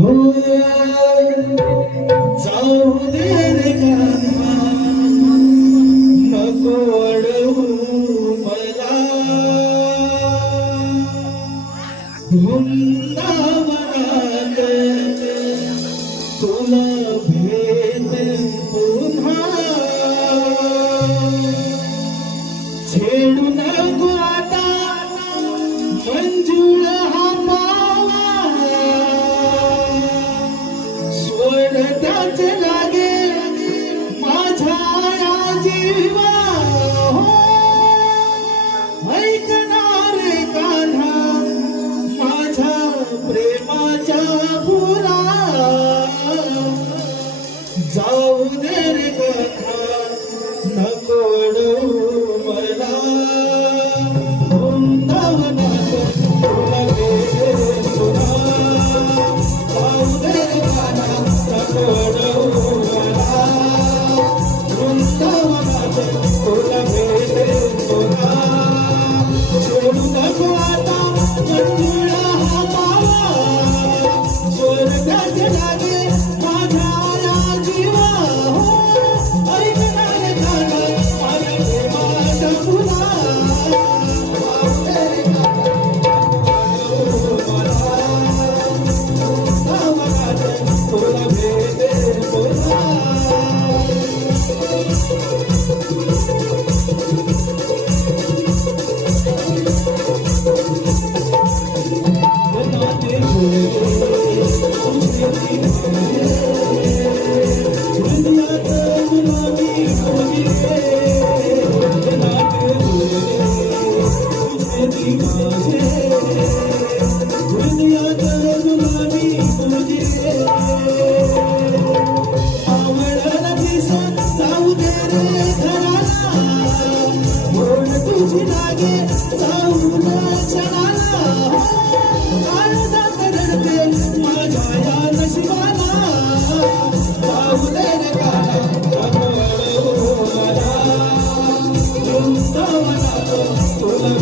हो जाऊ दे रे कान्हा, नको अडवू मला. वृंदावनात तुला भेटेन पुन्हा. छेडू नको आता मंजूळ हा पावा. स्वर्गात लागे माझ्या या जीवा. हो ऐकणार कान्हा माझ्या प्रेमाच्या पुरा. जाऊ दे रे कान्हा, नको अडवू मला. वृंदावनात तुला भेटेन पुन्हा. जाऊ दे रे कान्हा, नको अडवू मला. वृंदावनात तुला भेटेन पुन्हा. सोडू नको आता मंजुळा हा पावा. स्वर्गात लागे माझ्या या जीवा. हो ऐकणार कान्हा माझ्या प्रेमाचा पुरा. जाऊ दे रे कान्हा, नको अडवू मला. वृंदावनात तुला भेटेन पुन्हा. नाते जुळे तुझे दुनियात गुलाबी होती रे. नाते जुळे तुझे माझे दुनियात गुलाबी होती रे. आवडला दिसत जाऊ दे रे घराला. ओढ तुझी लागे जाऊ न क्षणाला. काळजात रडते माझ्या या नशिबाला. जाऊ दे रे कान्हा, नको अडवू मला. वृंदावनात तुला